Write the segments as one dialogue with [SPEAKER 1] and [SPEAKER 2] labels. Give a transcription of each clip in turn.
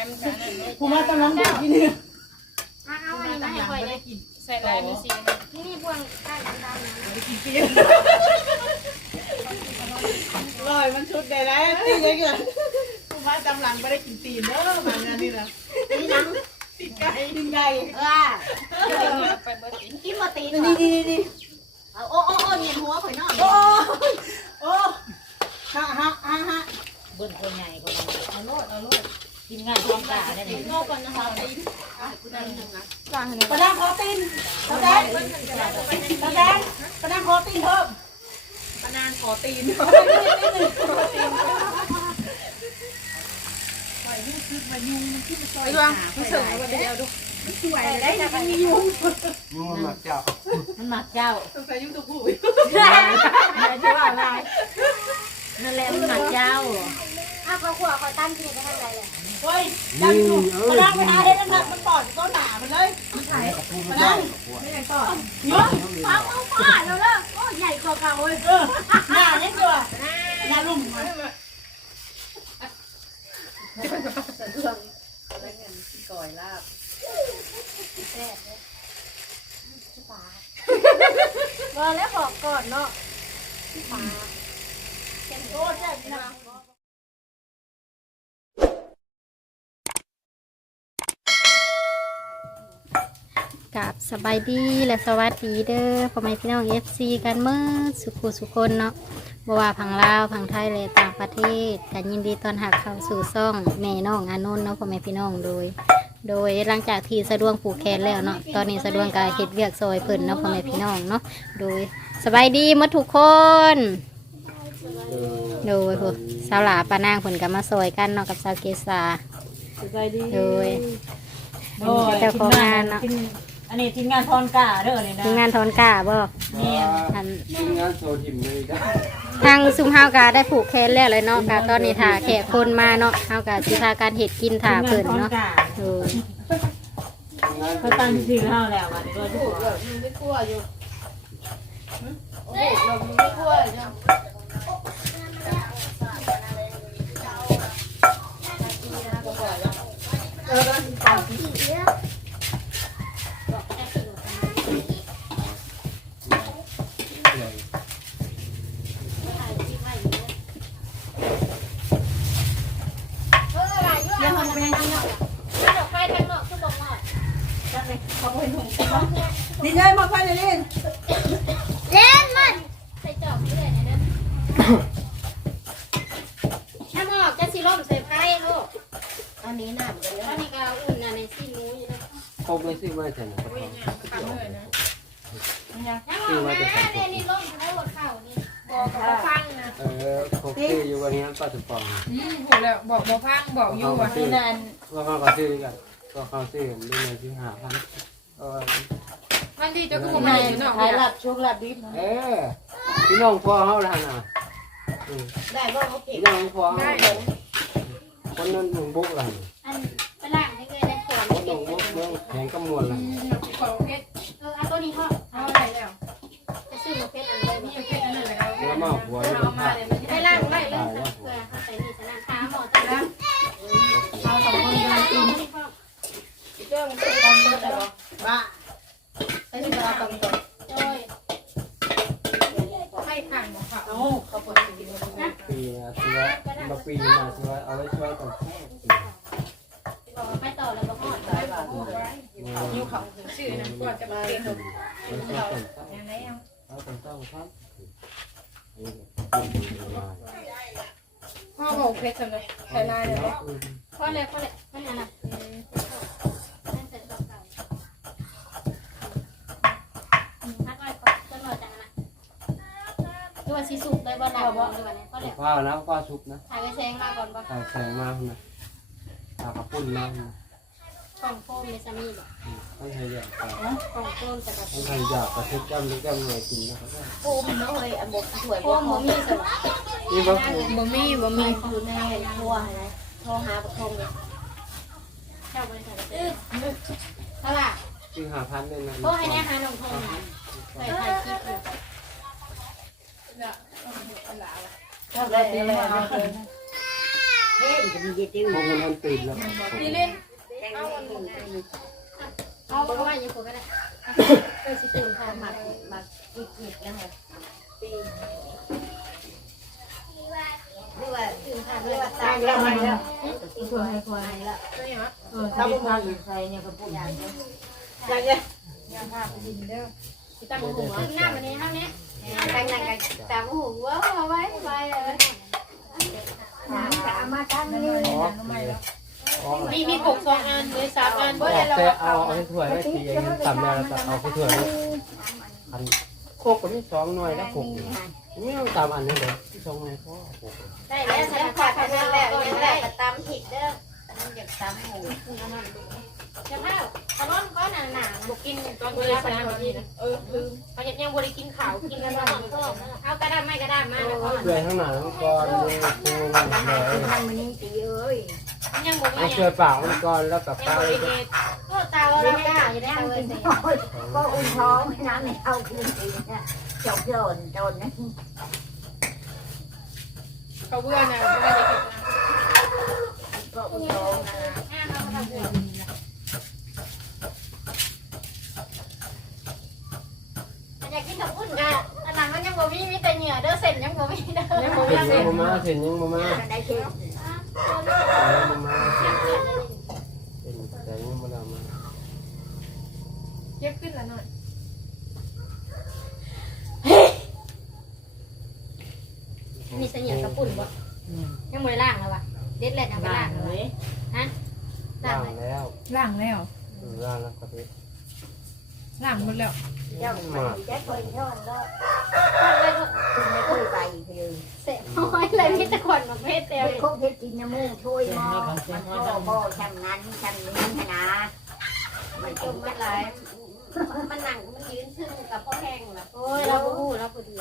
[SPEAKER 1] ผู้มาตำลังบอกที่นี่
[SPEAKER 2] เอาอันนี้มาให้ค่อยเลยใส่ลายมีสีนี่พวงก้านดำๆไปกินเปี๊ยะ
[SPEAKER 1] ลอยมันชุดได้แล้วตีเลยเกินผู้มาตำลังไม่ได้กินตีนเด้อมางานนี่นะ
[SPEAKER 2] นี่นัง
[SPEAKER 1] ตีนไก่ตีนไก่
[SPEAKER 2] ไปเบิร์ดกินมาตีน
[SPEAKER 1] นี่
[SPEAKER 2] โอ้เงียบหัวข่อยน้อง
[SPEAKER 1] โอ้ฮะ
[SPEAKER 3] เบิ้ลคนใหญ่คน
[SPEAKER 1] เอาโลด
[SPEAKER 3] ทีมงานท้องกาได้เลย
[SPEAKER 2] โง่ก่อนนะคะตีน
[SPEAKER 1] ประดังขอตีนประดังขอตีนเพิ่มประดังขอตีนปล่อยให้ขึ้นมายุงมันขึ้นมาซอยมันเสริมมาเดียวดูมันสวยได้นะมันมียุง
[SPEAKER 4] มันหมักเจ้า
[SPEAKER 3] มันหมักเจ้า
[SPEAKER 1] สงสัยยุงตัวผู้
[SPEAKER 3] ไม่ใช่ว่าอะไรนั่นแหละมันหมักเจ้า
[SPEAKER 2] เขาขวเขาตั้งที่ได้ทำไรเลย
[SPEAKER 1] เฮ้ยดังอยู่ประดังไปหาเฮ็ดนักมันปอดต้นหนามันเลยประดังไม่ได้ปอดเนาะ
[SPEAKER 2] เอาฟาดแล้วเลิกโอ้ใหญ่กว่าเก่าเลย
[SPEAKER 1] หน้าเนี่ยตัวหน้าลุ่มมาก่อยลาบ
[SPEAKER 2] มาแล้วบอกก่อนเนาะปลา
[SPEAKER 1] โอ้ใช่นะ
[SPEAKER 5] กับสบายดีและสวัสดีเด้อพ่อแม่พี่น้อง FC กันเมื่อสุคนเนาะบ่ว่าพังลาวพังไทยและต่างประเทศกันยินดีต้อนรับเข้าสู่ซ่องแม่น้องอานนท์เนาะพ่อแม่พี่น้องโดยหลังจากที่สะดวงผูกแขนแล้วเนาะตอนนี้สะดวงก็เฮ็ดเวียกซอยเพิ่นเนาะพ่อแม่พี่น้องเนาะโดยสบายดีหมดทุกคนโดยพวกสาวหลาปานางเพิ่นก็มาซอยกันเนาะกับสาวเกษา
[SPEAKER 1] สบายดี
[SPEAKER 5] โดยเจ้าของงานเนาะ
[SPEAKER 3] อันนี้ทีมงานทอนกาเด้อเลยนะ
[SPEAKER 5] ทีมงานทอนกาบ่
[SPEAKER 3] เนี่ย
[SPEAKER 4] ทีมงานโซทิมเลยนะ
[SPEAKER 5] ทางซุมเฮากาได้ผูกแขนแล้วเลยเนาะกาตอนนี้ถ่าแขกคนมาเนาะเฮากาสิพาการเห็ดกินถ่าเพิ่นเนาะ
[SPEAKER 3] เขาตั้งชื่อเฮาแล้วมาในรถทุกคน
[SPEAKER 1] ไม่กลัวอยู่โอ้โหเราไม่กลัวจ้ะนี่ไงมาพันเลย
[SPEAKER 2] เล่นมันใส่จอบนี่เลยนะถ้าหมอกจะสีร่มใส่ไพ่ลูกอันนี้หนามกันแล้วอันนี้ก็อุ่นอันนี้ซีนูอยู่นะ
[SPEAKER 4] เขาไม่ซื้อมาจากไหนถ้าหมอกนะ
[SPEAKER 2] นี่ร่มใช้หัวเข่านี่บอกฟังนะ
[SPEAKER 4] เขาซื้ออยู่วันนี้ก็จะฟัง
[SPEAKER 1] พูดแล้วบอกพังบอกอยู่ว่า
[SPEAKER 4] ที่นั่นว่าเขาซื้อกันก็เขาซื้อเรื่องอะไรที่5,000
[SPEAKER 1] มันดีจะก็มาอยู่เนาะ
[SPEAKER 3] ขายหลับชุกหลับดิบ
[SPEAKER 4] พี่น้องพ่อเขาแล้วนะ
[SPEAKER 2] ได้บ่โอเค
[SPEAKER 4] พี่น้องพ่อได้คนนั้นหนุ่มบุกอะไร
[SPEAKER 2] อันฝรั่งนี่เคยได้สอน
[SPEAKER 4] คนหนุ่มบุกเมืองแข่งกำมวลอะไร
[SPEAKER 1] ของเพชร
[SPEAKER 2] เอาตัวนี้พ่อ
[SPEAKER 1] เอาอะไรแล้ว
[SPEAKER 2] จะซื้อมาเพชรอันเลย
[SPEAKER 1] นี่เพชรอันนั้นเลย
[SPEAKER 4] แล้วมาหัว
[SPEAKER 1] เอามาเลย
[SPEAKER 2] ไม่ล่างไม่เลยเพื่อเขาใส่นี่สนามท้าหมอตา
[SPEAKER 1] เอาสองคนกันกินเรื่องมันตำเลยบ้าไอ้ที่เราตำก่อน
[SPEAKER 2] โดย
[SPEAKER 1] ให้ผ่านหมดค่ะโอ้เขาปวดจริงๆ
[SPEAKER 4] นะปีช่วยมาปีมาช่วยเอาไว้ช่วยก่อน
[SPEAKER 2] ไปต่อแล้วก็หอดไปแบบ
[SPEAKER 1] ยิ้วเขาชื่อนั้นก่อนจะมาเรียนรู้
[SPEAKER 4] ยังไงเอาต้องครับ
[SPEAKER 1] พ่อบอกเพชรจังเลยใช้ลายเลย
[SPEAKER 2] พ่อเลยนั่นน่ะตัวสีสุกได้บ่หนักบ่ด้วยเนี่ยก็แล้ว
[SPEAKER 4] ข้าวนะข้าวชุบนะ
[SPEAKER 2] ถ่ายไปแซงมาก่อนบ่
[SPEAKER 4] ถ่ายแสงมานะถ่ายกระปุ่นมาก
[SPEAKER 2] กล่องโฟมเมซามีบ่
[SPEAKER 4] ไม่ใช่ยาก
[SPEAKER 2] กล่องโฟมแต่แบบ
[SPEAKER 4] ไม่ใช่ยากกระทุกจำหรือจำหน่วยกินนะครับ
[SPEAKER 2] โฟมเนาะเลยอันบกสวยโฟมบ่มีสวัสดิ์
[SPEAKER 4] นี่บ่
[SPEAKER 2] มีอยู่ในครัวอะไรโทรหาบ่ทงเลยเจ้าบริษัทเท่าไหร่
[SPEAKER 4] ซื้อ5,000เลยนะ
[SPEAKER 2] โทรให้แน่หาน้องทงใส่ถ่ายคลิปอยู่
[SPEAKER 1] เนี่ย
[SPEAKER 3] ได้เลยเฮ้ยจะมีเยอะ
[SPEAKER 4] พวกมันตื่นแล้ว
[SPEAKER 1] นี่เล่น
[SPEAKER 2] เอาเพราะว่าอย่างผมก็ได้เออสิตื่นพอหมักอีกนิดนะคะปีหรือว่าตื่นผ่านหรือว่าตายแล้วมาแล้วตื่นผ่านควายแล้ว
[SPEAKER 1] นี่เหรอ
[SPEAKER 3] ถ้าบุพาอยู่ใครเนี่ยก็พูดอย่างนี้
[SPEAKER 1] อย่างเงี้ย
[SPEAKER 2] พี่ตั้งหัวหน้าวันนี้เท่านี้ตั้งนั่งกันตามหัวเอาไว้ไปเลยน้ำกะมาตั้งนี่
[SPEAKER 1] มีกบ2 อันเลย3 อัน
[SPEAKER 4] ออกแต่เอาให้ถ้วยไว้ทีเองต่ำแล้วเอาให้ถ้วยอันโคกก็มี2หน่วยแล้วโคกไม่ต้องตามอันนี้เลย2หน่วยพอโคก
[SPEAKER 2] ได้แล้วใส่ผักกันแล้วยังได้ตำผิดเด้อมันอยากตำหมูจะเท่าตลอดก็หนาๆ
[SPEAKER 1] บุกินตอนเวลา3 นาทีนะลืมเขายังบ่ได้กินข้าวกินกันตอนนี้
[SPEAKER 2] เอากระดาษไม่กระดาษมาแล้วก็
[SPEAKER 4] เกลือข้างหน้ามันก่อนเลยปูมันเลย
[SPEAKER 3] มันนี่ตีเอ้ย
[SPEAKER 1] ยังบ่มี
[SPEAKER 4] เอาเกลือเปล่ามันก่อนแล้วกับ
[SPEAKER 1] ยัง
[SPEAKER 4] ปลา
[SPEAKER 1] บ่
[SPEAKER 4] เล
[SPEAKER 1] ได้
[SPEAKER 4] ย
[SPEAKER 1] เฮ็ด
[SPEAKER 2] ตาเรากล้าอยู่ได้เลย
[SPEAKER 3] ก็อุ่นท้องน้ำในเอาคืนตีเนี่ยจบโดนนะ
[SPEAKER 1] เขาเบื่อนะบ่ได้เฮ็ดนะ
[SPEAKER 3] ก็อุ่นท้องนะ
[SPEAKER 2] อยากกินกับอุ่นกันอันนั้นมันยังบ่มีแต่เหงื่อเด้อเส้นยังบ่มีเด้อ
[SPEAKER 1] ยังบ่
[SPEAKER 4] เห็
[SPEAKER 1] มี
[SPEAKER 4] น
[SPEAKER 1] เสร็
[SPEAKER 4] ยั
[SPEAKER 1] จ
[SPEAKER 4] งมาเห็นยังมา
[SPEAKER 3] ได้เช็ด
[SPEAKER 4] มาเป็นแต่ยังมาแล้วมา
[SPEAKER 1] เก็บขึ้นละหน่อย
[SPEAKER 2] มีเสียงกับปุ่นบ่ยังบ่ได้ล้างแล้วว่ะเด็ดแหละเอาไปล้างเลยฮะล้า
[SPEAKER 4] ล่าง ง
[SPEAKER 2] เลย
[SPEAKER 4] แล้ว
[SPEAKER 1] ล้างแล้ว
[SPEAKER 4] ล่างแล้วก็ไป
[SPEAKER 1] ล้างหมดแล้ว
[SPEAKER 3] เจ้าไปแจ้งคนเท่านั้นก็คุณไม่เคยไปเลย
[SPEAKER 2] เสร็จน้อยเลยมีแต่คนมาเพศเดียว
[SPEAKER 3] คงเพชรกินน้ำมูกช่วยมอมันพ่อทำนั้นทำนี้นะมัน
[SPEAKER 2] จมมันหลายมันหนังมันยืนซึ่งกับพ่อแห้งล่ะโอ้ยเราบ่ฮู้เราผู้เดียว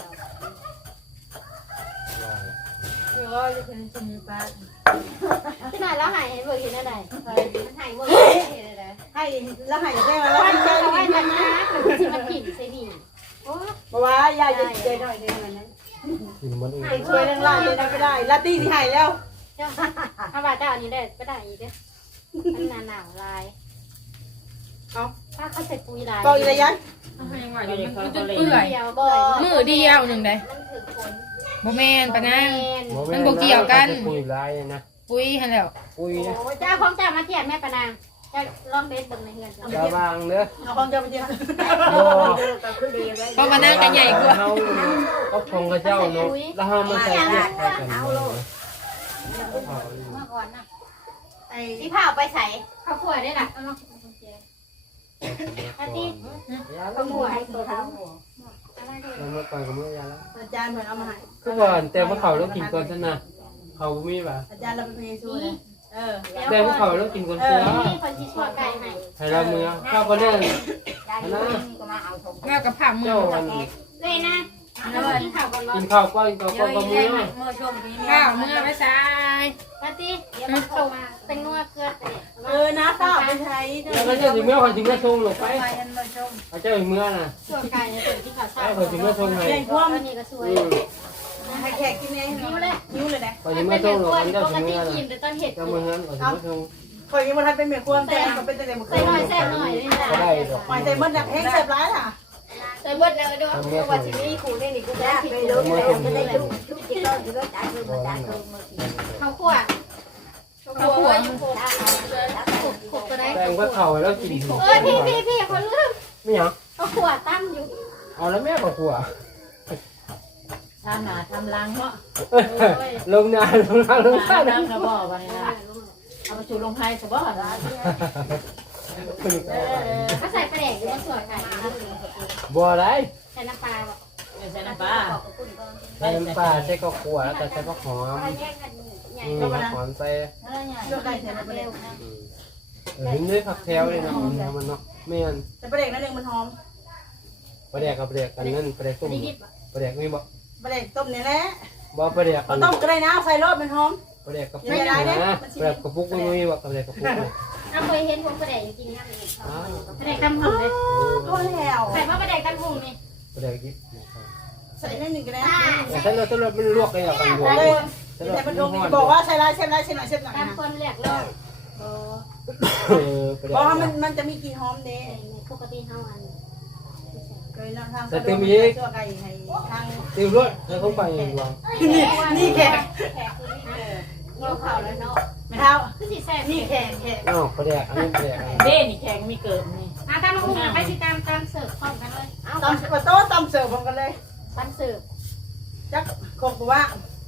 [SPEAKER 1] คือว่าจะเป็นจะมีปลา
[SPEAKER 2] ที่ไหนแล้วหายเห็นบ่เห็นอะไรมันหายบ่เห็นอะไร
[SPEAKER 1] ให้แล้วให้ได้มา
[SPEAKER 2] แล้
[SPEAKER 1] แล้ว ว
[SPEAKER 2] มันจะเอาไว้ทำนะสิมันกินใส่ดีโอ้
[SPEAKER 1] เพราะว่ายายจะใจหน่อยเดียวนั้น
[SPEAKER 4] กินมันอื่น
[SPEAKER 1] ช่วยเรื่องล่างเลยนะไม่ได้ลาตี้ที่หายแล้ว
[SPEAKER 2] เจ้าถ้าว่าเจ้าอันนี้ได้ก็ได้อีกเด้อมันหนาวลายถ้าเขาใส่ปุ๋ยลาย
[SPEAKER 1] บอกอีระยัน
[SPEAKER 6] ยังว่าอยู่มันจนเปื่อย
[SPEAKER 2] เดียวบ่
[SPEAKER 6] มือเดียวหนึ่งได้
[SPEAKER 2] มันถือผล
[SPEAKER 6] บ่แม่นปะนาง
[SPEAKER 4] ปุ๋ยลายนะ
[SPEAKER 6] ปุ้ยหั่นแล้ว
[SPEAKER 4] ปุ๋ยนะ
[SPEAKER 2] โอ้เจ้าของเจ้ามาเทียบแม่ปะนางเจ้าลองเบสเบิ่งในเฮือน
[SPEAKER 4] จะวางเด้อ
[SPEAKER 1] เอาของจะไปเดียว
[SPEAKER 3] ก็คือดีเลย
[SPEAKER 6] เพราะปะนางก็ใหญ่กว่า
[SPEAKER 4] เฮาก็คงกระเจ้าเนาะแล้วเฮามาใส่แยกกัน
[SPEAKER 2] เมื่อก่อนนะไอ้ที่ผ้าไปใส่ข้าวคั่วได้ล่ะเอามาอาทิตย์
[SPEAKER 3] ก็มัวให้ตัวเท้า
[SPEAKER 4] แล้วมาก่อนก็มื้อยาแล้ว
[SPEAKER 1] อาจารย์เหมือนเอามาให้
[SPEAKER 4] คือว่าแต่ว่าเขาแล้วกินก่อนซะนะเขามีป่ะ
[SPEAKER 1] อาจารย์เราเป็นเยซูเลย
[SPEAKER 4] แต่ว่าเขาแล้วกินก่อนเสือ
[SPEAKER 2] นี่คนที่ชั่วไก่ให้
[SPEAKER 4] ให้เรามือข้าวก็เรื่อง
[SPEAKER 3] ก็มาเอาทง
[SPEAKER 6] แม่กับผักมื
[SPEAKER 4] เจ้า
[SPEAKER 6] อ
[SPEAKER 4] วัน
[SPEAKER 2] เลยนะกินข้าวก่อน
[SPEAKER 4] กินข้าวก้อนก็ก็มือ
[SPEAKER 6] ข้าวมือไปซ้าย
[SPEAKER 2] อาทิตย์เดี๋ยวมันเข้ามาเป็นนัวเกลือแต่
[SPEAKER 1] น้าข้าวไปใช้
[SPEAKER 4] แล้วก็จะถึงเมื่อเขาถึงเมื่อชงลงไปเขาจะถึงเมื่อน่ะ
[SPEAKER 2] ชั่วไก่ในส่วนที่เขาชอบ
[SPEAKER 4] แล้วเขาถึงเมื่อชงให้
[SPEAKER 1] ใหญ่กว้าง
[SPEAKER 2] อันนี้ก็สวย
[SPEAKER 1] ให้แขกกินเองนิ้วเลยนิ้วเลยนะ
[SPEAKER 4] เขาถึงเมื่อชงลงมันก็
[SPEAKER 2] ปก
[SPEAKER 4] ถึง
[SPEAKER 2] ติ
[SPEAKER 4] เมื่อน่ะ
[SPEAKER 2] กินแต่ต้นเห็ด
[SPEAKER 4] ก็มือนั้นเขาถึงเมื่อชง
[SPEAKER 1] คอยยังมาทันเป็นเมียควงแต่ก็เป็นแต่เมื่อ
[SPEAKER 2] ใส่หน่อยแซ่บหน่อยนี่แหละ
[SPEAKER 4] ก็ได้ดอก
[SPEAKER 1] หอยแต่มันแห้งเสียบร้ายอ่ะ
[SPEAKER 2] ใส่เบิดเลยด้วยว่าสิมีขู่นี่นี่กูได้
[SPEAKER 3] ไปรู้แล้วก็ได้ทุกที่ก็ที่ก็จ่ายคือมันจ่ายคือมัน
[SPEAKER 2] เขาคั่วเขาคั่วอยู่คั่วขุกก็ได้
[SPEAKER 4] แต่งว่าเขาแล้วกิน
[SPEAKER 2] พี่คนลืม
[SPEAKER 4] ไม่หรอ
[SPEAKER 2] เขาคั่วตั้งอยู่
[SPEAKER 4] เอาแล้วแม่ก็กลัว
[SPEAKER 3] ทำหนาทำลังเนาะ
[SPEAKER 4] ลงนาลงนาลงนา
[SPEAKER 3] น้ำกระบอกวันนี้นะเอาไปสู่ลงไพ่กระบอกนะ
[SPEAKER 2] เขาใส่ปลาแดกอยู่บนสวยค่ะ
[SPEAKER 4] บัวไร
[SPEAKER 2] ใส่น้ำปลา
[SPEAKER 3] ใส่น้ำปลา
[SPEAKER 4] ใส่น้ำปลาใส่ข้าวคั่วแล้วก็ใส่ข้าวหอม
[SPEAKER 2] ใหญ่
[SPEAKER 4] หอมใส่
[SPEAKER 1] เลือกไก่เสียบเร็ว
[SPEAKER 4] เห็นด้วยผักแถวเลยนะมันเนาะไม่งั้น
[SPEAKER 1] แต่ประเด็กนั่นเองมันหอม
[SPEAKER 4] ประเดี๋ยวกับประเดี๋ยวกันนั่นประเดี๋ยวต้มประเดี๋ยวนี่บ่
[SPEAKER 1] ประเด็กต้มเนี่ยแหละ
[SPEAKER 4] บ่ประเดี๋ยวกั
[SPEAKER 1] เรา
[SPEAKER 4] น
[SPEAKER 1] ต้มก็ได้นะใส่รสมันหอม
[SPEAKER 4] ประเดี๋ยวกับปุกนะประเดี๋ยวกับปุกไม่บ่ประเดี๋ยวกับปุก
[SPEAKER 2] เราเคยเห็นพวกปลาแดกจริงๆนะปลาแดกตำหุ่นเลย
[SPEAKER 1] ก็แล้ว
[SPEAKER 2] ใส่ว่าปลาแดกตำหุ่นนี่
[SPEAKER 4] ประเดี๋ยวกิน
[SPEAKER 1] ใส่ได้หนึ่งก็ได้
[SPEAKER 4] แต่ถ้าเรามันลวกเลยอ่ะกันลวก
[SPEAKER 1] เลย
[SPEAKER 3] แต่มันบอกว่าใช่ไรใช่ไรใช่หน่อยใช่หน่อย
[SPEAKER 2] ตาม
[SPEAKER 3] นะ
[SPEAKER 2] คนแรกเลย
[SPEAKER 3] เพราะว่ามันจะมีกลิ่นหอมเด้
[SPEAKER 2] ปกติเฮาอัน
[SPEAKER 3] เคยนั่งทางกระโดดตัวไก่ให้ทาง
[SPEAKER 4] ติวด้วยแล้วเขาไปอย่างไร
[SPEAKER 3] นี่แขก
[SPEAKER 2] เกี่ยวข้าวแล้วเนาะ
[SPEAKER 3] ไม่เท่า
[SPEAKER 2] คือสิแซ่บ
[SPEAKER 3] นี่แขก
[SPEAKER 4] อ้าวประเดี๋ยวอันนี้ประเดี๋ยว
[SPEAKER 1] เด้นี่แข็งมีเกิดนี่
[SPEAKER 2] ตามอุ้มไปสิตามเสิร์ฟพร้อมกันเลยเอา
[SPEAKER 3] ตำโต๊ะตำเสิร์ฟพร้อมกันเลย
[SPEAKER 2] ตามเสิร์ฟ
[SPEAKER 3] จักคงบอกว่า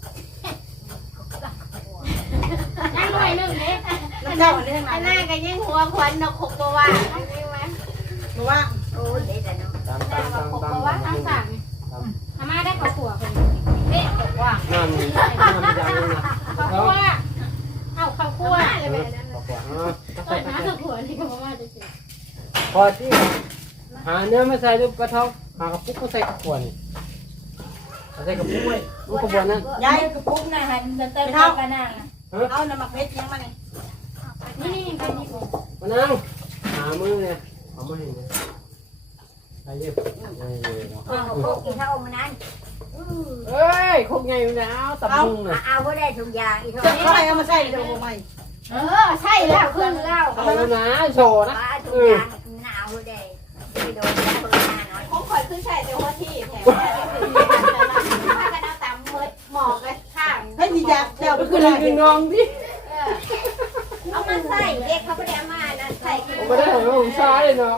[SPEAKER 2] นั่งหน่อยนึงเด้
[SPEAKER 3] น้ำเจ้าอันนี้ทั้ง
[SPEAKER 2] อันห
[SPEAKER 3] นั้
[SPEAKER 2] น้าน ก็ยังหัวขวัญนกขกบ่ว่าใช่ไหม
[SPEAKER 3] บอกว่า
[SPEAKER 2] โอ้ยเด็ดเนาะ
[SPEAKER 4] ตาม
[SPEAKER 2] แต่
[SPEAKER 4] ตาม
[SPEAKER 2] ว่า
[SPEAKER 4] ตาม
[SPEAKER 2] ขก
[SPEAKER 4] ตาม
[SPEAKER 2] บ่ว่าทั้งสามอาม่าได้ข้าวขัวคนเด็ดบอกว่า
[SPEAKER 4] น้ำมันยังนะ
[SPEAKER 2] ข้าวคั่วเอาข้าวคั่วอะไรแบบนั้น
[SPEAKER 4] บอกว่า
[SPEAKER 2] เปิดหาข้าวคั่วนี่ก็ว่าจะสิ
[SPEAKER 4] พอที่หาเนื้อมาใส่ลูกกระท้องหากระปุกก็ใส่กระปุกนี่ใส่กระปุกไว้ลูกกระปุกนั้น
[SPEAKER 3] ยาย
[SPEAKER 1] กระปุกนะฮะเติมกันนะ
[SPEAKER 3] เอาน้ำมันเพชรยังมาเนี่ย
[SPEAKER 2] นี่เป็นนี่
[SPEAKER 4] มานั่งหามือเนี่ยเอามาให้เนี่ยใส่เยอะ
[SPEAKER 3] โคกกินข้าวมันนั้น
[SPEAKER 4] เอ้ยคงไงอยู่แล้วตับมุงน่ะ
[SPEAKER 3] เอาก็ได้ทุกอย่างอีกเท่าไหร่เขาเอามาใส่เดี๋ยวผมใหม่
[SPEAKER 2] ใช่แล้วขึ้นแล้ว
[SPEAKER 4] เอาแล้วนะโชว์นะ
[SPEAKER 3] ป้าทุกอย่างหนาวได้ไม่โดนแล้วคนหน้าน้อย
[SPEAKER 2] ของข่อยขึ้นใช่แต่ว่าที่แถวนี้ถ้ากันเอาตามเมดหมอกกันข้าง
[SPEAKER 3] ให้ดีจ้ะเดี๋ยวไป
[SPEAKER 4] คื
[SPEAKER 3] ขึ้
[SPEAKER 4] อน อะไร
[SPEAKER 3] เลย
[SPEAKER 4] คือน้องพี่
[SPEAKER 2] เอามาใส่เด็กเขาไม่ได้เอามานะใส่กิน
[SPEAKER 4] ผมไม่ได้ของผมช้าเลยเนาะ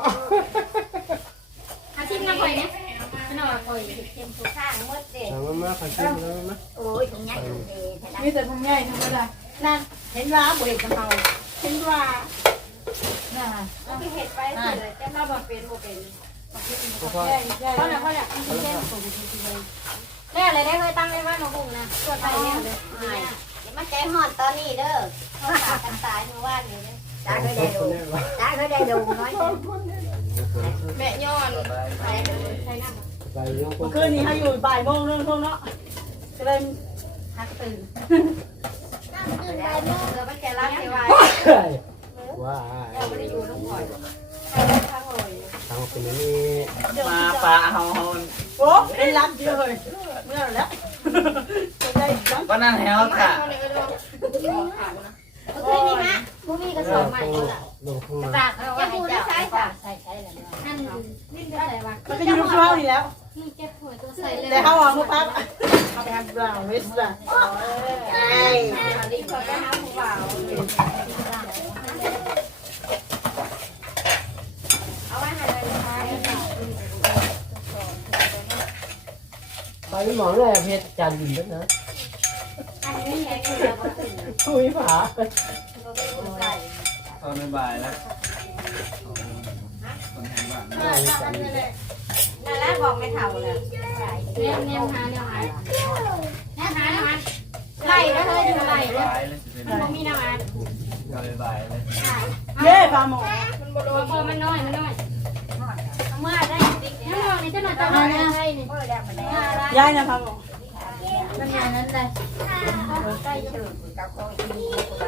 [SPEAKER 2] อาชิมน้ำข่อยเนี่ยขนมข่อยเต็มตัวข้างเมดเด็ก
[SPEAKER 4] เอามาขอชิมแล้วมา
[SPEAKER 3] โอ้ยตรงนี้ตรงนี้
[SPEAKER 1] มีแต่พงใหญ่ธรรมดา
[SPEAKER 3] นั่นเห็นว่าบุเรกับเราเห็นว่า
[SPEAKER 1] น่ะ
[SPEAKER 2] เอาไปเห็ดไปเลยจะมาบอกเป็นโมเป็น
[SPEAKER 4] พอ
[SPEAKER 1] ใหญ่ใหญ่
[SPEAKER 2] เพราะเนี่ยแม่เลยได้เคยตั้งไว้ว่าหนูหุ่งนะตัวไทยเนี่ยเลยอย่ามาใจห่อนตอนนี้เด้อเขาตากันตายเมื่อวานนี้เลย
[SPEAKER 3] ตาเคยได้ดูตาเคยได้ดูน้อย
[SPEAKER 2] แม่ย้อนใส่ใส่น้ำ
[SPEAKER 4] ไปยกคน
[SPEAKER 3] คืนนี้เขาอยู่บ่ายโมงนึงทุ่งเนาะก็เลยฮักตื่น
[SPEAKER 2] แล้วเดี๋ยวมันจะรักเทวาย
[SPEAKER 4] ว้า
[SPEAKER 2] ไม่ได้อยู่น้องข่อยทางเลย
[SPEAKER 4] ทางเป็นนี่
[SPEAKER 1] มาปลาเฮา
[SPEAKER 3] โอ้เป็นรับเยอะเลยเมื่อแล้วจะได้รับ
[SPEAKER 1] ก็นั่นแหวค่ะ
[SPEAKER 2] เมื่อคืนนี้ฮะผู้มีกระสอบใหม่คนละ
[SPEAKER 4] ลงข้าง
[SPEAKER 2] กระ
[SPEAKER 4] ล่าง
[SPEAKER 2] ดาษจะพูดได้ใช่จ้ะนั่นนี่ได้ใส่ว่า
[SPEAKER 3] มันก็อยู่ช่วงนี้แล้ว
[SPEAKER 2] นี่เก็บหัวตัวใส่เลย
[SPEAKER 3] แต่เขาเอามาปั๊บเอาไปทำบราวน์วิสต์ ไอ้
[SPEAKER 2] รีบไปหาผู้บ่าวเอาไว้ให้เลยนะคะ
[SPEAKER 4] ไปหมอเลยเพชรจานดินด้วยนะ
[SPEAKER 2] อันนี้แข็งอยู่แล้วก็ถึง
[SPEAKER 4] คุยผา
[SPEAKER 1] ตอนบ่ายแล้ว
[SPEAKER 2] นั่นแหละบอกไม่เท่าเลยเนี่ยหาเนี่ยหาไล่แล้วเลยอยู่ไล่เลยมันมีน้ำมัน
[SPEAKER 1] บ่ายเลย
[SPEAKER 3] เย่ปลาหมอ
[SPEAKER 2] มันน้อยเมื่อได้ติ๊กน้ำมันนี่จะมาทำอะไรนี่
[SPEAKER 3] ยายนะปลาหมอ
[SPEAKER 2] มันอย่างนั้นเลย
[SPEAKER 3] ใกล้เชิญกับคอยดี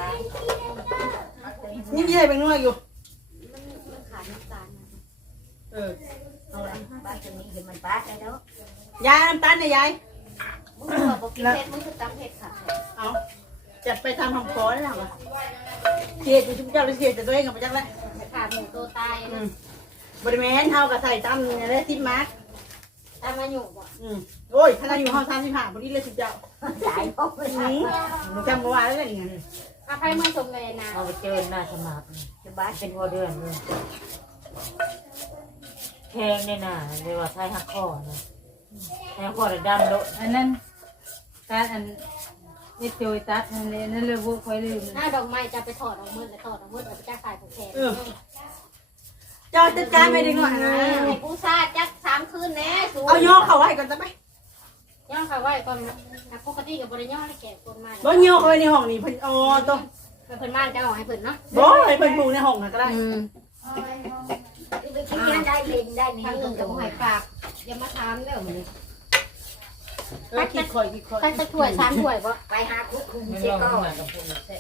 [SPEAKER 3] นี่ยี่เป็นนัวอยู่
[SPEAKER 2] มันขาดน้ำตาล
[SPEAKER 3] เออเอาละ
[SPEAKER 2] บ้านตรงนี้เห็นมันบ้าได้แล้ว
[SPEAKER 3] ยายน้ำตาลเนี่ยยาย
[SPEAKER 2] มึงบอกกินเผ็ดมึงคือตำเผ็ดค่ะ
[SPEAKER 3] เอาจัดไปทำของคอได้หรอเสียจุ๊บเจ้าหรือเสียแต่ตัวเองกับไปจังเลย
[SPEAKER 2] ขาดหมูตัวตายนะ
[SPEAKER 3] บริเวณเท่ากับใส่ตั้มเนี่ยได้ทิมมาร์ก
[SPEAKER 2] ตามมาอยู่บ่
[SPEAKER 3] โอ้ยขนาดอยู่ห้อง3 5บริเลยสุดเจ้าสายพกไปนี้จำเมื่อวานแล้วไง
[SPEAKER 2] อภัยมือสมเลยนะ
[SPEAKER 1] เอาไปเจอหน้าสมัครจะบ้านเป็นหัวเดือนเลยแทงเนี่ยนะเรียกว่าใช้หักข้อนะแทงข้อระดับโดอันนั้นการอันนี่โจยตัดนั่นเลยนั่นเลยพวกคอยลืม
[SPEAKER 2] หน้าดอกไม้จะไปถอดออกมืดแล้วถอดออกมืดแล้วไปจ้าสายผูกแขน
[SPEAKER 3] เจ้าจัดการไปดีกว่านะ
[SPEAKER 2] ไอ้ผู้ซาจัก3 คืนแน่สู
[SPEAKER 3] เอาย่อเขาไว้ก่อนจะไป
[SPEAKER 2] ย่องเขาไว้ก่อนปกติกับบริย่องให้แก่คนมา
[SPEAKER 3] บ่ย่อเขาไว้ในห้องนี่เพิ่นอ๋อต้อง
[SPEAKER 2] เพิ่นมาจะออกให้เพิ่นเนาะ
[SPEAKER 3] บ่ให้เพิ่นปลูกในห้องน่ะก็ได้
[SPEAKER 2] ไปกินได้เล่นได้นี่เงินกับหอยปากอย่ามาถามเด้อมื้อนี้
[SPEAKER 3] คิดคอย
[SPEAKER 2] ถ้าจะถ้วย3 ถ้วยบ่
[SPEAKER 3] ไปหาคุกคุม
[SPEAKER 1] ไม่
[SPEAKER 3] เสีย
[SPEAKER 1] ลอง
[SPEAKER 3] ก่อ
[SPEAKER 1] หาน กับพวกนี้แท้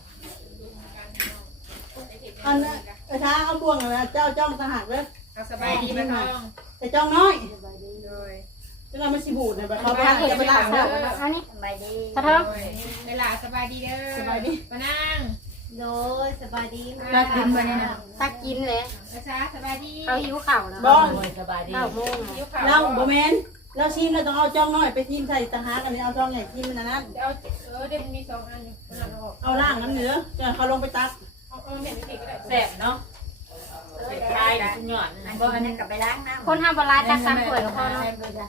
[SPEAKER 3] อันถ้าเอาบ่วงนะเจ้าจ้องต่างหากเด้อ
[SPEAKER 6] สบายดีไหมน้อง
[SPEAKER 3] แต่จ้องน้อย
[SPEAKER 1] จะทำมันสิบูดเนี่ยเขาไปหาเพื่อนไปล้างแล้ว
[SPEAKER 5] อันนี้
[SPEAKER 3] สบายดี
[SPEAKER 5] กระเทิง
[SPEAKER 6] เวลาสบายดีเด้อสบายดีปะนาง
[SPEAKER 2] โดยสบายดี
[SPEAKER 6] รักกินบ่เนี่ยนะ
[SPEAKER 5] ตักกินเลย
[SPEAKER 6] ประชาสบายดี
[SPEAKER 5] เขาหิวข่าวแล้ว
[SPEAKER 1] บ้อง
[SPEAKER 3] สบายดี
[SPEAKER 5] 9 โมง
[SPEAKER 6] ยิ้วขาว
[SPEAKER 1] เราบ่แม่นเราชิมเราต้องเอาจ้องน้อยไปทิมใส่ตะหากันนี่เอาจ้องใหญ่ทิมมันนั้น
[SPEAKER 6] เอาเดี๋ยวมี2อันอยู่นั่นออก
[SPEAKER 1] เอาล่างน้ำเหนือจะเขาลงไปตัก
[SPEAKER 6] เอาเห็นอีกก็ได้
[SPEAKER 1] แซ่บเนาะใช่คุณหย่อน
[SPEAKER 3] อันนี้นั่นก็ไปล้างน้ำ
[SPEAKER 5] คนทำปลาร้าตัก3ถ้วยก็พอเนาะ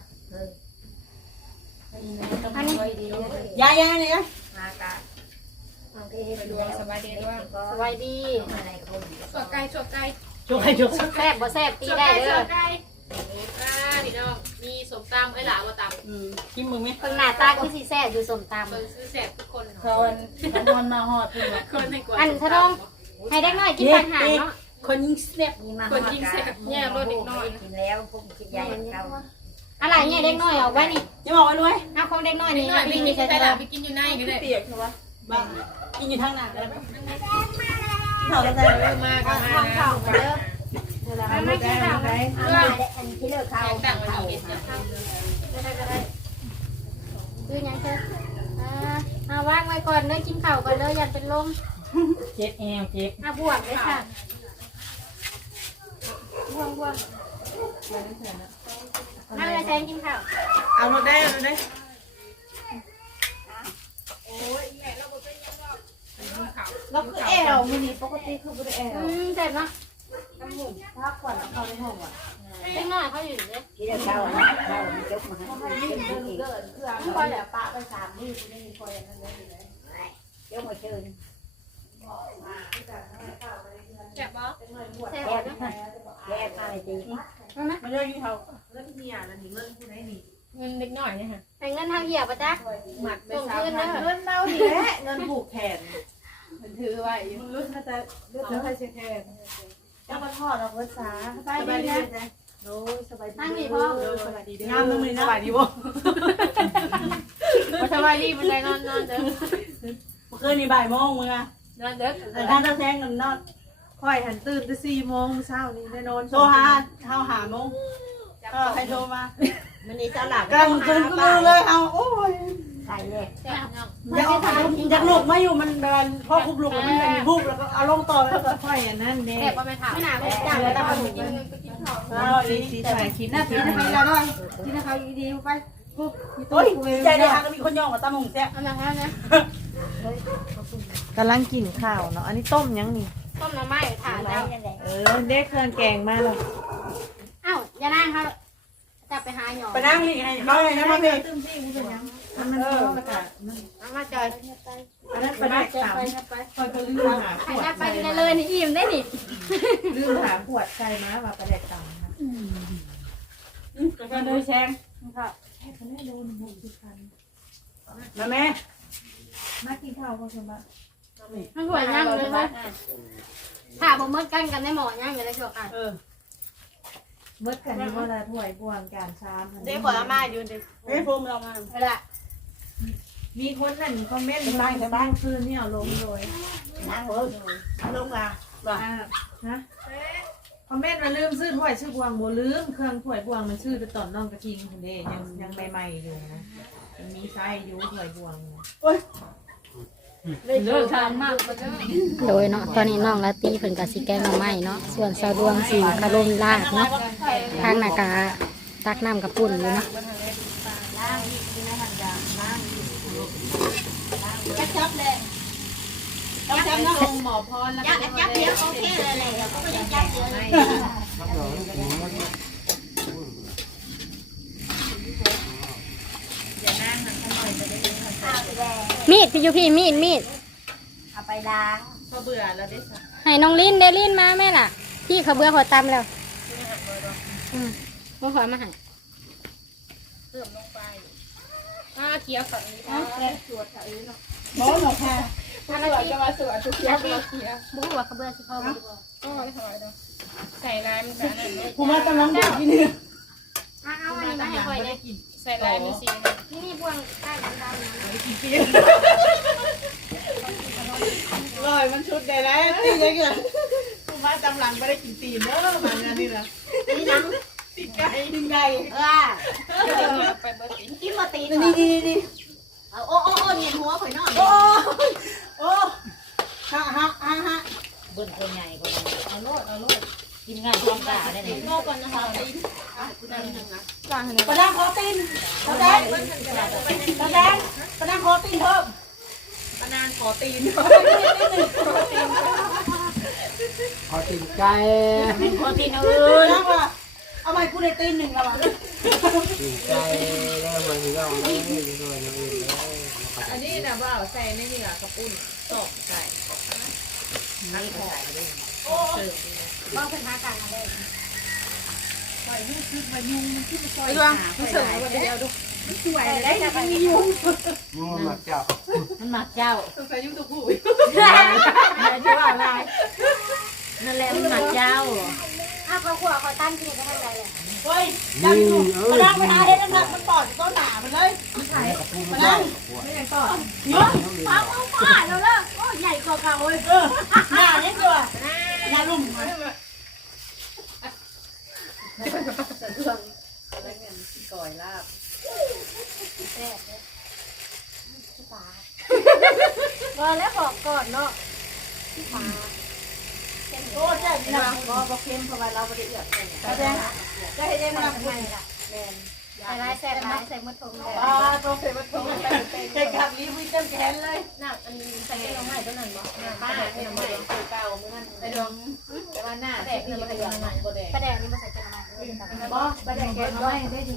[SPEAKER 5] อันนี้
[SPEAKER 1] ยายเนี่ย
[SPEAKER 3] มากะ
[SPEAKER 6] ดวงสบายดีด้วย
[SPEAKER 5] สบายดี
[SPEAKER 3] อะไรคน
[SPEAKER 6] สวดไก่
[SPEAKER 1] ช่วยช่วย
[SPEAKER 5] แซ่บบ่แซ่บตีได้เด้อ
[SPEAKER 7] พี่น้องมีสมตำไอ้หลาว่าต
[SPEAKER 1] กินมึงไหม
[SPEAKER 5] เพิ่งหน้าตาคือสิแซ่บอยู่สมตำ
[SPEAKER 7] ำเปิดซื้อแสบทุกคน
[SPEAKER 1] เขาอันมาหอดเพื่อน
[SPEAKER 7] คนในกว่า
[SPEAKER 5] อันทะนงให้เด็กน้อยกินปัญหารเนาะ
[SPEAKER 1] คนยิ่งแซ่บ
[SPEAKER 3] มีมา
[SPEAKER 7] คนยิงแสบเนี่ยรถเด็กน้อย
[SPEAKER 3] กินแล้วพุ่งกินยาเขา
[SPEAKER 5] อะไรเนี่ยเด็กน้อยเอาไว้นี่
[SPEAKER 1] จะบอกว่าด้วย
[SPEAKER 5] เอาของเด็กน้อย
[SPEAKER 7] เด็
[SPEAKER 5] นี่
[SPEAKER 7] กน้อยไป
[SPEAKER 5] พี่
[SPEAKER 7] กิน
[SPEAKER 5] นี่
[SPEAKER 7] ใช่
[SPEAKER 5] ใช่
[SPEAKER 7] ไหม
[SPEAKER 5] ไหม
[SPEAKER 7] ล่ะไปกินอยู่ในก็ได้
[SPEAKER 1] เปียกใช่ปะบ้ากินอยู่ทางหน้าแล้วเขาจะ
[SPEAKER 6] มากันมา
[SPEAKER 5] ข้าวมาเด้อไม่กินข้าวไหม
[SPEAKER 3] อันที่เลิกเขา
[SPEAKER 7] ต่างวันนี้เห็นเนี่ย
[SPEAKER 5] คือยังเธอเอาวางไว้ก่อนเด้อกินข้าวก่อนเด้ออย่าเป็นลม
[SPEAKER 1] เจ็บแอวเจ็บ
[SPEAKER 5] บวกเลยค่ะบวกนั่นเลยแซงกินข้าว
[SPEAKER 1] เอาหมดได้เอาได้
[SPEAKER 2] แล้วคือแอลมื้อนี้ปกติคือบ่ได้แอล
[SPEAKER 5] เสร็จเนาะ
[SPEAKER 2] พักก่อนเข้าในห้องอ่ะ
[SPEAKER 5] เด็กน้อยเขาอยู่เด้อ
[SPEAKER 3] ที่เลิกเขาเขาจกมาให้จก
[SPEAKER 2] เกิดคือคอยแล้วปะไป3มื้อนี่คอยนั่นเลย
[SPEAKER 3] มาเชิญ
[SPEAKER 7] แสบบ่
[SPEAKER 5] เสร็จ
[SPEAKER 3] แก้
[SPEAKER 5] เนาะ
[SPEAKER 3] แก้อะไรดี
[SPEAKER 1] มาเยอะที่เขา
[SPEAKER 6] เงินเด็กน้อยเนี่ยค่ะ
[SPEAKER 5] ให้เงินทางเหี่ยวปะจ๊ะ
[SPEAKER 6] หมัดไป
[SPEAKER 5] ส่ง
[SPEAKER 6] สาม
[SPEAKER 5] คืนเด้อ
[SPEAKER 2] เงินเน่านี่แหละเงินผูกแขนมันถือไว้อยู่ถ้าจะเลือกแล้วใครจะแทนแล้วมาทอดเราภาษาสบายดีนะโอ้ยสบายดี
[SPEAKER 5] นั่งนี่พ่อ
[SPEAKER 2] สบายดีเด้
[SPEAKER 1] งามตรงนี้นะสบายดีบ่
[SPEAKER 6] สบายดีเป็นไรนอนเด้อ
[SPEAKER 1] เมื่อคืนนี้บ่ายโมงมึงอะ
[SPEAKER 6] นอนเด้อ
[SPEAKER 1] แต่ถ้าต้องแทงกันนอน
[SPEAKER 2] ค่อยหันตื่นแต่4 โมงเช้านี้แน่นอน
[SPEAKER 1] โทรหาหาโมงใครโทรมา
[SPEAKER 3] มันนี่เจ้าหลัก
[SPEAKER 1] กลางคืนก็เลยเอาโอ้ย
[SPEAKER 3] ใส่เลย
[SPEAKER 7] แสบเนาะ
[SPEAKER 1] อยากหลบไม่อยู่มันเดินพ่อคุบลูกมันเป็นบุบแล้วก็เอาลงต่อแล้วก็
[SPEAKER 2] ค่อยอันนั้นเด้
[SPEAKER 6] แสบก็ไม่ถาม
[SPEAKER 5] ไม่น่าไม่จ้างเลยต้องมากิน
[SPEAKER 2] สีถ่ายคลิปนะพี่นะให้เราด้วยที่นะเขาดีๆไปปุ๊บ
[SPEAKER 1] โอ้ยใจดีฮะก็มีคนย่องกับตาหงแซ่บ
[SPEAKER 5] เอามาแล้วนะ
[SPEAKER 2] กำลังกินข้าวเนาะอันนี้ต้มยังนี่
[SPEAKER 5] ต้มน้ำไม้ถาดแล้ว
[SPEAKER 2] เด็กเครื่องแกงมาแล้ว
[SPEAKER 5] เอ้าอย่านั่งครับจะไปหาหยอ
[SPEAKER 1] ไปนั่งนี่ให้เขาเลยนะพ่อพี่
[SPEAKER 2] ตึ้มซี่มันเป็นยังมันโตแล้วก็
[SPEAKER 5] เอามาจอย
[SPEAKER 2] อันนั้นไปได้สามคอยก็ลืมหาข
[SPEAKER 5] ให้
[SPEAKER 2] วด
[SPEAKER 5] นับไปอยู่ในเลยนี่อิ่มได้นี่
[SPEAKER 2] ลืมหาขวดใส่มาว่าประเด็ดต่ำนะ
[SPEAKER 1] ก็เลยแซงมาแม่
[SPEAKER 2] มากินข้าวก่อนสมบัติ
[SPEAKER 5] มันหัวย่างเลยว่าถ้าบ่มืดกันกันในหมอย่างอยู่ในช่วงอ่ะ
[SPEAKER 2] เมื่อกันนี้ว่าละถ้วยบวงการชาม
[SPEAKER 6] เด็กขอมาอยู่เด็ก
[SPEAKER 1] เฮ้ยโฟมเรามา
[SPEAKER 5] เอาล่ะ
[SPEAKER 2] มีคนนั่นคอมเมนต์บ้านคืนนี่เอาลงเลย
[SPEAKER 3] นั่งเลย
[SPEAKER 1] ลงมา
[SPEAKER 2] ฮะคอมเมนต์มาลืมซื้อถ้วยชื่อบวงโบลืมเครื่องถ้วยบวงมันชื่อจะต่อนน้องกระทิงคุณเด้ยังใหม่ๆอยู่นะยังมีไส้อยู่ถ้วยบวง
[SPEAKER 1] เลิกทานมาก
[SPEAKER 5] โดยเนาะตอนนี้น้องลาตี้เพิ่นก็สิแกงมาใหม่เนาะส่วนสาวดวงสิคารมลาดเนาะทางหน้ากาตักน้ำกับปุ่นอยู่เนาะ
[SPEAKER 3] จับเลยจับเนาะหมอพรแล้วจับเดียวโอเคเลยเลยเขาก็ยังจับเดียวเลย
[SPEAKER 5] มีดพี่อยู่พี่มีด
[SPEAKER 3] เอาไปล้าง
[SPEAKER 7] พอเบื่อแล้วเด้อ
[SPEAKER 5] ให้น้องลินเดลินมาแม่ล่ะพี่เขาเบื่อเขาตำแล้วบ่ขอมาให้
[SPEAKER 7] เพิ่มลงไปเคี้ยวฝั่งนี้
[SPEAKER 1] บอสหรอกค่ะ
[SPEAKER 5] อะไรจะมาสวยทุกอย่างบ่ฮู้ว่าเขาเบื่อสิพ่อบ่
[SPEAKER 6] ก็ถอยเนาะใส่ลายมันกันนั่น
[SPEAKER 1] ผมมาตำลังเด็กที่นี่
[SPEAKER 5] เอาอันนี้มาให้ข่อยเลย
[SPEAKER 6] ใส่ลายมีสี
[SPEAKER 5] นี่บ่วงใต้ดำๆนะ
[SPEAKER 2] ลอยมันชุดได้แล้วตีเลยกันมาจำหลังไม่ได้กินตีนเด้อมันอันนี้นะ
[SPEAKER 3] นี่นัง
[SPEAKER 2] ตีตีนไก่
[SPEAKER 7] ไปเบิร์ด
[SPEAKER 3] กินมาตีน
[SPEAKER 2] นี่
[SPEAKER 3] โอ้เนี่ยหัวข่อยนอน
[SPEAKER 2] โอ้ฮะ
[SPEAKER 1] เบิ่นคนใหญ่คนนั้น
[SPEAKER 6] เอาโลด
[SPEAKER 1] กินง่ายท้องกาได้เลย
[SPEAKER 7] โง่ก่อนนะคะตีน
[SPEAKER 2] ประดังขอตีนประดังขอตีนเพิ่ม
[SPEAKER 6] ปนานขอตีน
[SPEAKER 4] ขอตีนไก่
[SPEAKER 1] ขอตีนอื่น
[SPEAKER 2] เอาไปกูได้ตีนหนึ่งแล้วว่ะ
[SPEAKER 4] ตีนไก่แล้วมันมีเราเลยด้วยน้ำอื่นเลย
[SPEAKER 6] อันนี้นะว่าใส่ในนี่ล่ะกระปุ้นตอกใส่ทั้งของเสิร์ฟ
[SPEAKER 3] บ้องเป็นหาการอะไร
[SPEAKER 6] ไอ้ดวงมันเสิร์ฟมาเดียวดู
[SPEAKER 3] สวยได้จะมียุง
[SPEAKER 4] งูหมักเจ้า
[SPEAKER 1] มันหมักเจ้า
[SPEAKER 6] สงสัยยุ่งตัวผู้
[SPEAKER 1] อะไรที่ว่าอะไรนั่นแหละมันหมักเจ้า
[SPEAKER 3] อ้าวเขาขวเขาตั้งกินกันทำไรเลย
[SPEAKER 2] เฮ้ยจังอยู่ประดังไปหาเฮ็ดนักมันปอดต้นหนามันเลยประดังไม่ได้ปอดเนาะ
[SPEAKER 3] ป้าแล้วเลิกโอ้ใหญ่กว่าเก่าเลย
[SPEAKER 2] หน้าเนี่ยตัวหน้าลุ่ม
[SPEAKER 6] ก่อยลาบ
[SPEAKER 3] มาแล้วบอกก่อนเนาะ
[SPEAKER 2] โอ้ใช่นี่นะบอกเค็มเพราะว่าเราไม่ได้เอือกจะให้ได้มาทำไมล่ะ
[SPEAKER 3] ใส่ลายแสบลายใส่มือทงเลย
[SPEAKER 2] ตัวเสร็จมาทุ่งใจขับรีวิวเต็มแขนเลย
[SPEAKER 6] น่ะอันใส่ลงใหม่ตัวนั้นบ่ป้าเนี่ยมาดวงเก่ามื้อนั้นไอ้ดวงแต่ว่าหน้าแดกนี่มันยังไงบ่แดก
[SPEAKER 3] ประแดงนี่มาใส่กันมา
[SPEAKER 2] บอประเด็กแกงน้อยได้ยิน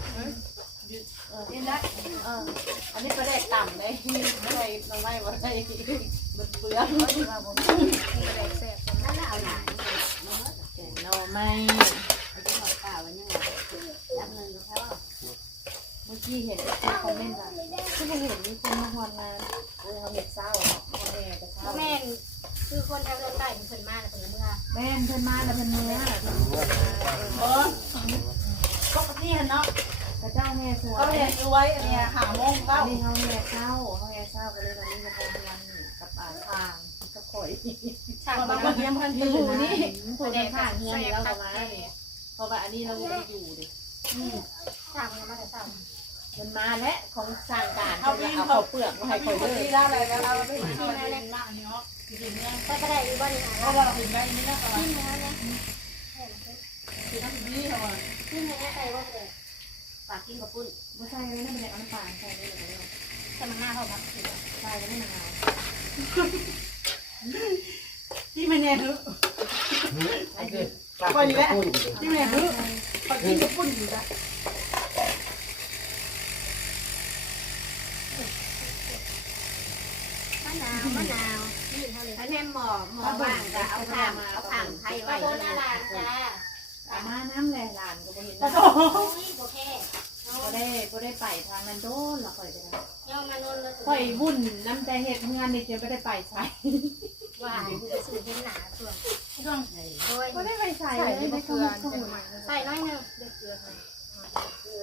[SPEAKER 2] นี่นะอันนี้ประเด็กต่ำเลยไม่ได้ลงไม้มาได้มันเปลือก
[SPEAKER 3] ประแดงแสบนั่นแหละเอาหนา
[SPEAKER 2] หน่อไม้
[SPEAKER 3] ป่าวันยังจำเงินเขา
[SPEAKER 2] เมื่อกี้เห็นคอมเมนต์ว่าที่เห็นมีคนมาฮอนงานเขาเห็ดเศร้าพ่อแม่จะเศร้า
[SPEAKER 3] แม่คือคนทำเรื่องไก่เพิ่นมาแล้วเพิ่นเมื่อ
[SPEAKER 2] แม่เพิ่นมาแล้วเพิ่นเมื่อปกติเนาะพระเจ้าแม่สวยเขาเห็ดไว้อันนี้หาโมงเก้านี่เขาแม่เศร้าก็เลยตอนนี้มาทำงานกับป่าทางกับข่อย
[SPEAKER 3] ฉาก
[SPEAKER 2] มั
[SPEAKER 3] บ้าน น
[SPEAKER 2] ก็เตรียมพันตื่นนี่ผู้เดินผ่านเงินแล้วก็มาเนี่ยเพราะว่าอันนี้เราไม่ได้อยู่ดิ
[SPEAKER 3] ฉากมันมาแต่เช้า
[SPEAKER 2] มันมาแล้วของสั่งการเขาจะเอาข้าวเปลือกมาให้ข่อยเลยที่เราอะไรแล้วเราไม่กินอะไรมากเนาะกินเนื้อ
[SPEAKER 3] แต่ประแดงอีบ้านนี่
[SPEAKER 2] เพราะว่าเรากินได้นี่นะ
[SPEAKER 3] กินเนื้อเนี่ย
[SPEAKER 2] กินน้ำดีเขาอ่ะ
[SPEAKER 3] กินเนื้อไก่ว่าเลยปากกินกับปุ้น
[SPEAKER 2] ไม่ใช่ไม่ได้เป็นน้ำปลาใช่ได้เลย
[SPEAKER 3] แต่มันหน้าเขาครับ
[SPEAKER 2] ใช่ไม่ได้มะนาวที่มันเนี่ยคือ
[SPEAKER 4] ไปนี่แหละ
[SPEAKER 2] ที่มันเนี่ยคือพอกินกับปุ้นอยู่จ้ะ
[SPEAKER 3] มะนาวนี่เท่าเลยถ้าแม่หมอว่างจะเอาถังไทยไว้โบราณจ้า
[SPEAKER 2] แต่มาน้ำแรงหลานก็ไม่เห็น
[SPEAKER 3] โอ้
[SPEAKER 2] นะ
[SPEAKER 3] ยโอเค
[SPEAKER 2] ก็ได้ไปทางนั้นโดนละข่อยไปนะ
[SPEAKER 3] ย่องมานนเลย
[SPEAKER 2] ข่อยวุ่นน้ำใจเห็ดงานนี่จะไม่ได้ไปใส่
[SPEAKER 3] ว่าสูตรเห็นหนาส่วน
[SPEAKER 6] ช่วง
[SPEAKER 3] โอ้ย
[SPEAKER 2] ก็ได้ไปใส่เลยได้ข้าวมันข้าวมัน
[SPEAKER 3] ใส่น้อยนึงเด็กเกลือ
[SPEAKER 2] เกลื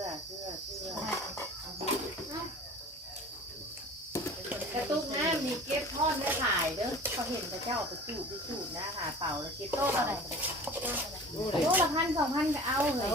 [SPEAKER 2] อกระตุกน้ำมีเก็บทอดได้ขายเด้อเขาเห็นพระเจ้าไปจูดนะค่ะเป่าแล้วเก็บโต๊ะอะไรโต๊ะละ1,000 2,000ก็เอาเลย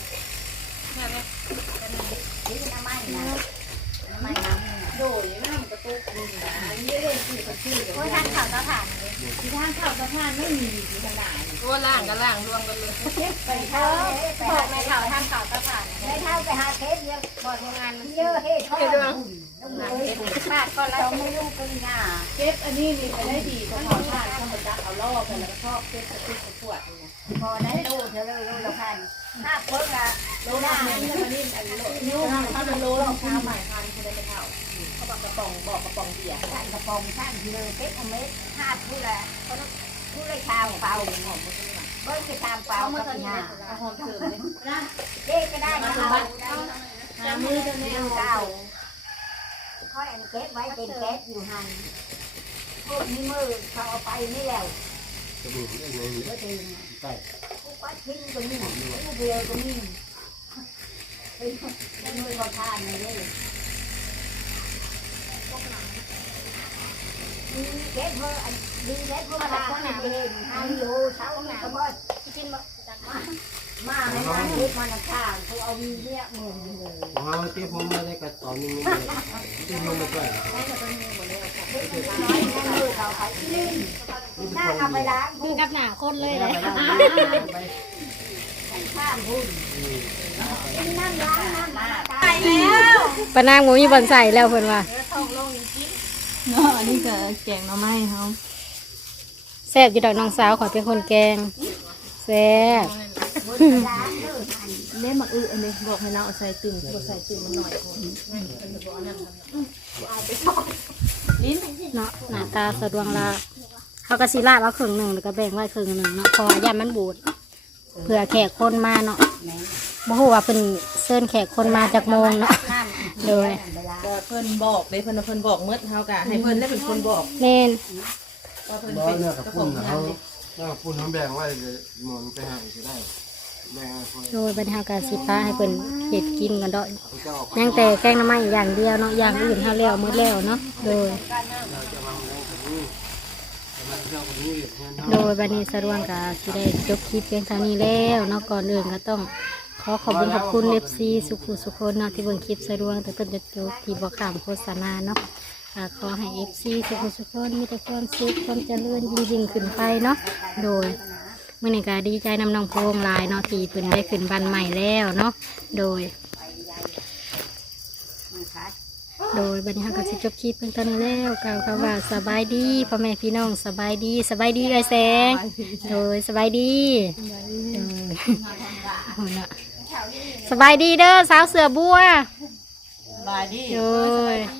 [SPEAKER 3] นี่เป็นน้ำมันนะน้ำมันน้ำ
[SPEAKER 2] โดยน้ำกระตุกนี่นะอันนี้เรื่องที่เขาชื่อ
[SPEAKER 3] โอ้ยทานข่าวก็ผ่านเลย
[SPEAKER 2] ที่ทางข้าวสะพานไม่มีที่ขนาด
[SPEAKER 6] ตัวล่างกับล่างรวมกันเลย
[SPEAKER 3] ไปเท่าบอกในข่าวทานข่าวก็ผ่านในเท่าไปหาเคสเยอะบอกโรงงานมันเยอะเฮ้ยทอดบาทก่อนแล้วไม่รู้เป็นหน้า
[SPEAKER 2] เก็บอันนี้นี่ไปได้ดีก็ขอทานก็มาจักเอาล่อไปแล้วก็ชอบเก็บกระตุกกระตวดนี่
[SPEAKER 3] พอได้ดูเธอเลยดูละพันห้าเพิ่งละ
[SPEAKER 2] โลละนี่มันนี่อันนี้โลถ้าเป็นโลละข้าวใหม่พันคือได้ไปเท่าเขาบอกกระป๋องเบียร์
[SPEAKER 3] ท่านกระปองท่านที่เลยเก็บเอาเม็ดห้าผู้ละผู้เลยชาวเปล่า
[SPEAKER 2] หอมมาขึ้นมา
[SPEAKER 3] เบิ้งไปตามเปล่าก็เป็นหน้า
[SPEAKER 2] หอมเสริมเลย
[SPEAKER 3] เจ๊ก็ได้มาเอา
[SPEAKER 2] หามือจะแนว
[SPEAKER 3] เก่าค่อยอันเก็บไว้เป็นแก๊สอยู่หันพวกนี้มือเขาเอาไปนี่แล้ว
[SPEAKER 4] จะมีเรื่องนี้
[SPEAKER 3] ก็ถึง
[SPEAKER 4] ใช่
[SPEAKER 3] พวกปัดทิ้งก็มีพวกเบียร์ก็มีเป็นมือขอทานเลยดีเก็บเพื่อดีเก็บเพื่อมาคนเดินทางอยู่เช้าหนาบ่กินบ่มาไม่มาที่ขมันข้างกูเอามีเนี่ยมือเลย
[SPEAKER 4] เอาที่ผมไม่ได้กระตอนนี้ไม่ที่ลงมาก่อน
[SPEAKER 3] มือเขาไปลื่นหน้าเอาไปล้าง
[SPEAKER 5] คือกับหนาคนเลยเลย
[SPEAKER 3] ข้ามหุ่นน้ำล้างน้ำล้างตาย
[SPEAKER 5] ปะนางหมูมีบอนใส่แล้วเพิ่นว่า
[SPEAKER 2] เนาะอันนี้ก็แกงหน่อไม้เขา
[SPEAKER 5] แซ่บอยู่ดอกน้องสาวขอเป็นคนแกงแซ่บ
[SPEAKER 2] เล่นมาอันนี้บอกให้เราเอาใส่ตึงบอกใส่ตึงมันหน่อยลิ้น
[SPEAKER 5] เนาะหน้าตาสะดวงลาเขาก็สิลาบเอาครึ่งหนึ่งแล้วก็แบ่งไว้ครึ่งหนึ่งเนาะเพราะว่าย่ามันบูดเผื่อแขกคนมาเนาะบ่ฮู้ว่าเพิ่นเชิญแขกคนมาจากโมงเนาะโดย
[SPEAKER 2] เพิ่นบอกเลยเพิ่นบอกเมื่อเท่ากะให้เพิ่นได้เป็นคนบอก
[SPEAKER 5] แม่น
[SPEAKER 2] ว่าเพิ่น
[SPEAKER 4] บ่
[SPEAKER 2] เป็น
[SPEAKER 4] เนี่ยกับ
[SPEAKER 2] เจ้าข
[SPEAKER 4] ปุ่
[SPEAKER 2] อน ง
[SPEAKER 4] นะ
[SPEAKER 2] งา
[SPEAKER 4] เขา
[SPEAKER 2] น
[SPEAKER 4] เนี่ยปุ่นเขาแบ่งไว้เลยหมอนไปหาก็ได้แบ่งให้คน
[SPEAKER 5] โดยบรรเทาการสิฟ้าให้เพิ่นเฮ็ดกินกันดอก
[SPEAKER 4] เจ้า
[SPEAKER 5] ยังแต่แกงหน้ำไม้อย่างเดียวเนาะอย่างอื่นเฮาแล้วหมดแล้วเนาะโดย
[SPEAKER 4] เราจะวางแรงกับนี้มันเที่ยวกับนี้เงิน
[SPEAKER 5] โดยบัดนี้สะดวงก็สิได้จบคลิปเพียงเท่านี้แล้วเนาะก่อนอื่นก็ต้องขอขอบคุณขอบคุณ FC สุขุสุคนเนาะที่เบิ่งคลิปสะดวงแต่ต้นจนจบที่บ่ข้ามโฆษณาเนาะก็ขอให้ FC สุขุสุคนมีแต่ความสุขความเจริญยิ่งขึ้นไปเนาะโดยมื้อนี้ก็ดีใจนำน้องโพงหลายเนาะที่เพิ่นได้ขึ้นบ้านใหม่แล้วเนาะโดยบัดนี้เราก็สิจบคลิปเพียงเท่านี้แล้วกล่าวคำว่าสบายดีพ่อแม่พี่น้องสบายดีเอ้ยแสงโดยสบายดีสบายดีเด้อสาวเสือบัว
[SPEAKER 1] บายดี
[SPEAKER 5] โดย